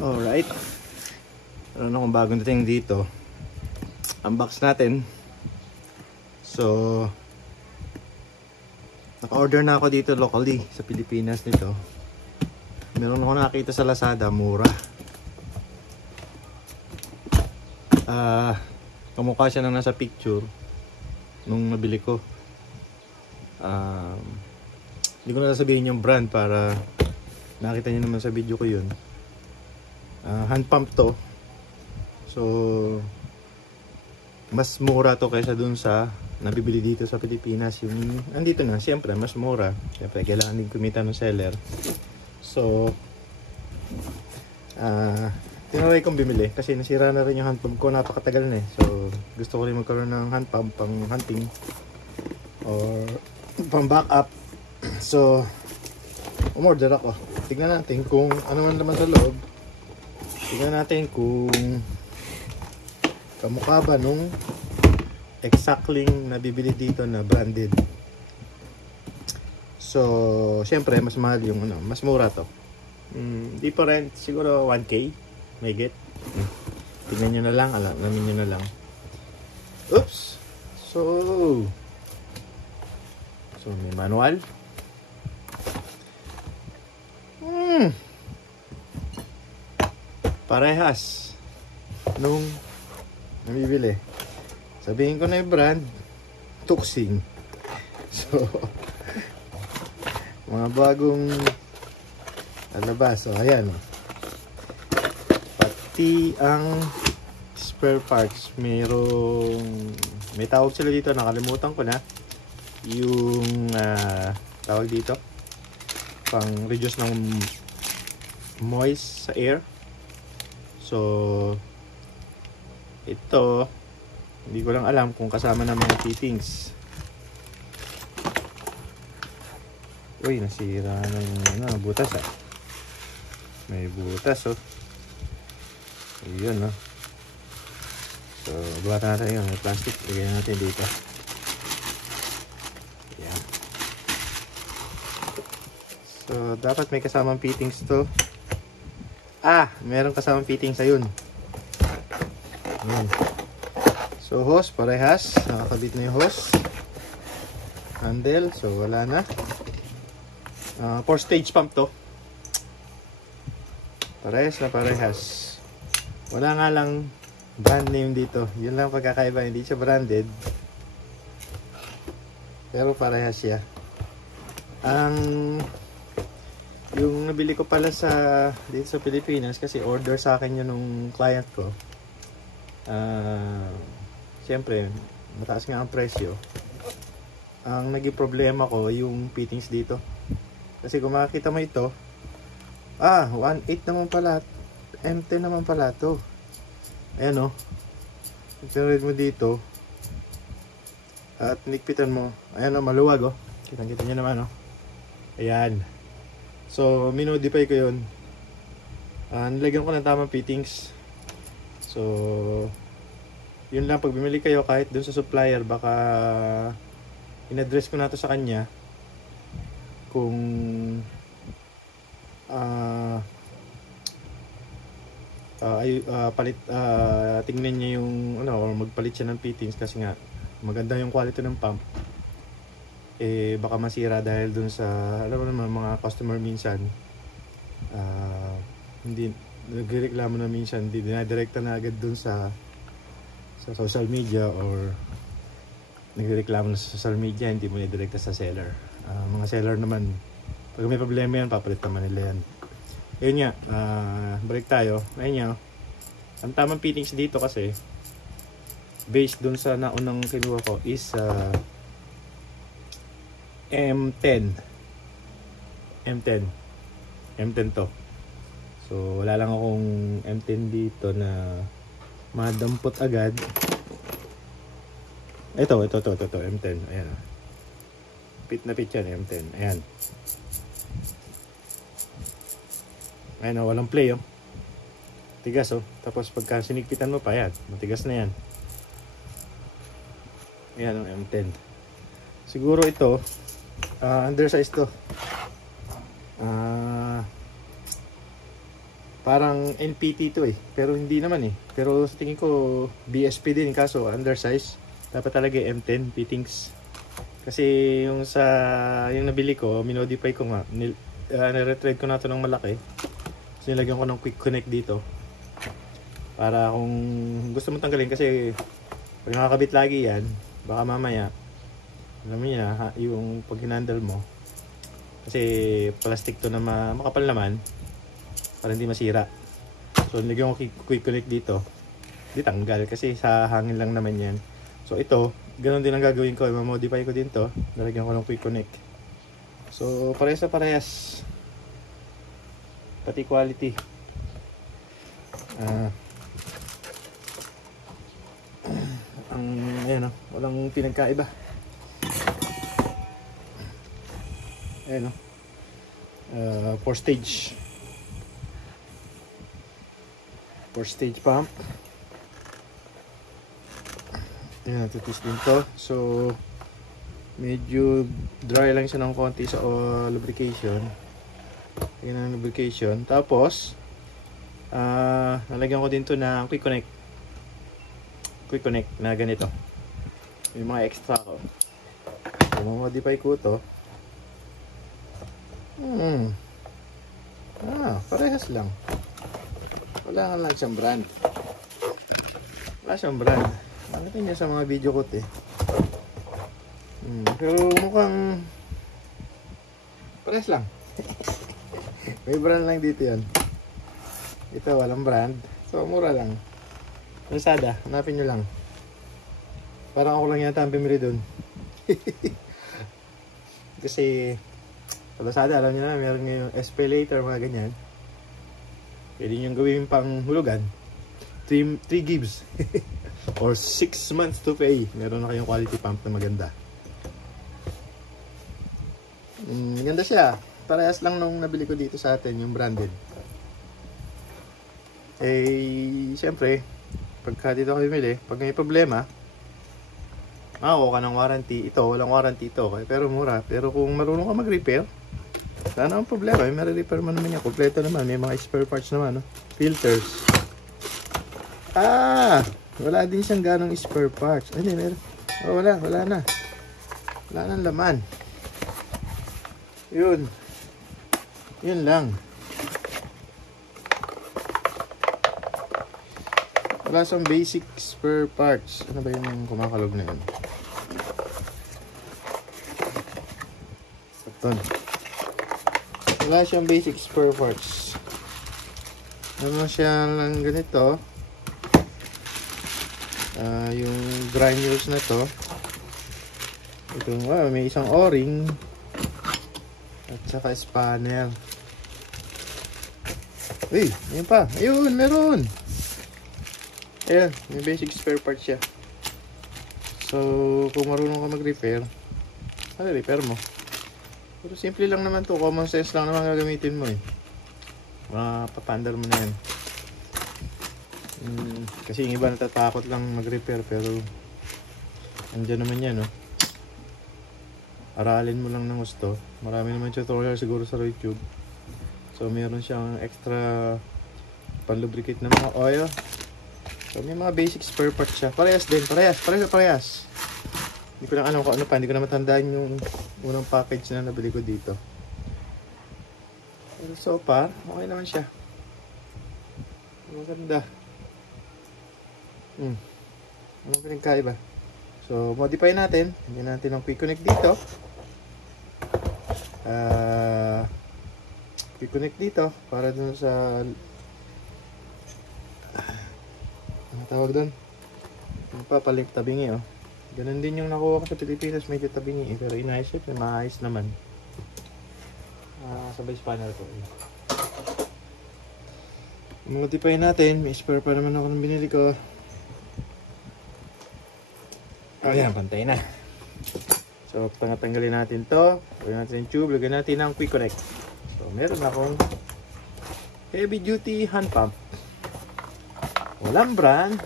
Alright. Ano na kung bagong dating dito. Unbox natin. So, naka-order na ako dito locally sa Pilipinas nito. Meron ako nakita sa Lazada, mura. Kamukha siya na nasa picture nung nabili ko. Hindi ko na sasabihin yung brand para nakita niyo naman sa video ko yun. Hand pump to. So, mas mura to kaysa dun sa nabibili dito sa Pilipinas. Yung andito na, siyempre mas mura. Siyempre kailangan din kumita ng seller. So, tinry kong bumili kasi nasira na rin yung hand pump ko, napakatagal na eh. So, gusto ko rin magkaroon ng hand pump pang hunting or pang backup. So, umorder ako. Tignan natin kung ano man naman sa loob. Tignan natin kung kamukha ba nung exactly nabibili dito na branded. So, syempre mas mahal yung ano, mas mura to. Different siguro 1K, may get. Tingnan nyo na lang, alamin nyo na lang. Oops. So may manual. Parehas nung nabibili. Sabihin ko na yung brand, Tuxing. So, mga bagong alabas. So, ayan. Pati ang spare parts. May tawag sila dito. Nakalimutan ko na. Yung tawag dito. Pang reduce ng moist sa air. So, ito, hindi ko lang alam kung kasama ng mga fittings. Uy, nasira na yung butas ah. May butas oh. Ayun oh. So, gawa natin yun. May plastic. Lagyan natin dito. Ayan. So, dapat may kasamang fittings to. Meron kasamang fittings ayun. Ayan. So, hose, parehas. Nakakabit na yung hose. Handle. So, wala na. 4-stage pump to. Parehas na parehas. Wala nga lang brand name dito. Yun lang pagkakaiba. Hindi siya branded. Pero parehas siya. Yung nabili ko pala dito sa Pilipinas kasi order sa akin yun nung client ko. Siyempre, mataas nga ang presyo. Ang naging problema ko yung fittings dito. Kasi kung makikita mo ito, 1.8 naman pala, M10 naman pala to. Ayan o. Pag-read mo dito, at nikpitan mo, ayan o, maluwag o. Kitang-kita nyo naman o. Ayan. So, minodify ko yun. Nilagyan ko ng tamang fittings. So, yun lang, pag bumili kayo kahit dun sa supplier, baka in-address ko na to sa kanya kung tingnan niya yung or magpalit siya ng fittings kasi nga maganda yung quality ng pump, baka masira dahil dun sa alam mo naman mga customer minsan hindi nagreklamo na, minsan hindi dinadirekta na agad dun sa social media, or nagreklamo na sa social media, hindi mo nidirekta sa seller. Mga seller naman, pag may problema yan, papalit naman nila yan. Ayun nga, balik tayo. Ayun nga, ang tamang fittings dito kasi based dun sa naunang kinuha ko is M10 to. So wala lang akong M10 dito na madampot agad. Ito M10. Ayan, pit na pit yan, M10. Ayan. Ayan o, walang play o. Tigas o. Tapos pagka sinigpitan mo pa, yan, matigas na yan. Ayan o, M10. Siguro ito, undersize to. Parang NPT to eh. Pero hindi naman eh. Pero sa tingin ko BSP din kaso undersize. Dapat talaga M10 fittings. Kasi yung nabili ko, minodify ko nga. Nire-thread ko na ito ng malaki. So nilagyan ko ng quick connect dito. Para kung gusto mo tanggalin kasi pag nakakabit lagi yan, baka mamaya alam niyo na yung pag hinandle mo. Kasi plastic to na makapal naman. Para hindi masira. So nilagyan ko quick connect dito. Di tanggal kasi sa hangin lang naman yan. So ito, ganoon din ang gagawin ko. I-modify ko din to. Nilagyan ko ng quick connect. So parehas na parehas. Pati quality. Ayan o, walang pinagkaiba. Ayan o. 4 stage. 4 stage pump. Ayan, tutis din to. So, medyo dry lang siya ng konti sa lubrication. Ayan ang lubrication. Tapos, nalagyan ko din to na quick connect. Quick connect na ganito. May mga extra ko. So, modify ko to. Parehas lang. Wala lang siyang brand. Wala siyang brand. Nakita niya sa mga video ko pero mukhang parehas lang. May brand lang dito yan. Ito walang brand. So mura lang. Lazada, hanapin nyo lang. Parang ako lang yata ang bumili dun. Kasi sa Lazada, alam nyo na, meron yung escalator, mga ganyan. Pwede nyo gawin pang hulugan. 3 gives. Or 6 months to pay. Meron na kayong quality pump na maganda. Ganda siya. Parehas lang nung nabili ko dito sa atin, yung branded. Siyempre, pagka dito kayo bumili, pag may problema, ka ng warranty. Ito, walang warranty ito. Pero mura. Pero kung marunong ka mag-repair, sana ang problema. May repair mo naman yan. Kompleto naman. May mga spare parts naman. No? Filters. Wala din siyang ganong spare parts. Ay, meron. Wala na. Wala nang laman. Yun lang. Wala siyang basic spare parts. Ano ba yung kumakalog na yun? Ito. Wala siyang basic spare parts. Ano siyang ganito. Yung granules na to. Ito, may isang o-ring. At saka spanner. Uy, yun pa. Ayun, meron. Ayan, may basic spare parts siya. So, kung marunong ka mag-repair, repair mo. Pero simple lang naman to. Common sense lang naman gagamitin mo eh. Mapapandar mo na yan. Kasi yung iba natatakot lang mag-repair. Pero, andyan naman yan, no? Aralin mo lang ng gusto. Marami naman tutorial siguro sa YouTube. So, meron siyang extra pan-lubricate na mga oil. So, may mga basic spare parts siya. Parehas din. Parehas. Hindi ko lang alam kung ano pa. Hindi ko na matandaan yung unang package na nabili ko dito. Pero so far, okay naman siya. Maganda. Ano pinagkaiba? So, modify natin. Hindi natin ang quick connect dito. Quick connect dito. Para dun sa... Ano tawag dun? Papalit tabingi, oh. Ganun din yung nakuha ko sa Pilipinas. Medyo tabingi, pero inayos ito. Maayos naman. Sabay spanner ko. Modify natin. May spare pa naman ako ng binili ko. Ayan, pantay na. So, pangatanggalin natin to. Lagyan natin yung tube. Lagyan natin ng quick connect. So, meron akong heavy duty hand pump. Walang brand.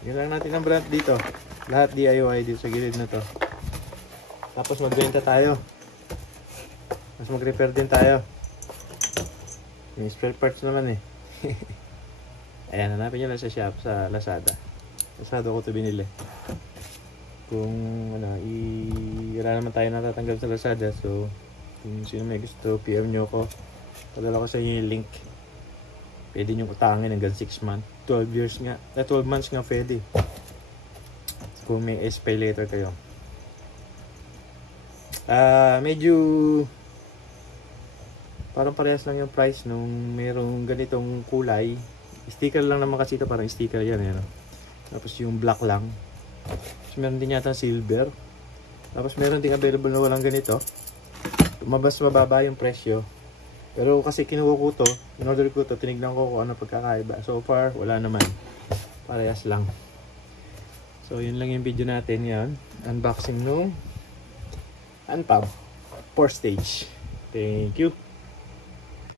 Lagyan lang natin ang brand dito. Lahat DIY dito sa gilid na to. Tapos magbenta tayo. Mas mag-repair din tayo. Yung spare parts naman eh. Ayan, hanapin nyo lang sa shop, sa Lazada. Lazada ko ito binili. Kung ano, wala naman tayo natatanggap sa Lazada. So, kung sino may gusto, PM nyo ko. Padala ko sa inyo yung link. Pwede nyo utangin hanggang 6 months. 12 years nga. 12 months nga pwede. Kung may pay later kayo. Medyo parang parehas lang yung price nung merong ganitong kulay. Sticker lang naman kasi ito, parang sticker yan. Ano? Tapos yung black lang. Tapos meron din yata silver. Tapos meron din available na walang ganito. Mababa yung presyo. Pero kasi kinuha ko to, in-order ko to, tinignan ko kung ano pagkakaiba. So far, wala naman. Parehas lang. So yun lang yung video natin yan. Unboxing nung Anpab 4 stage. Thank you.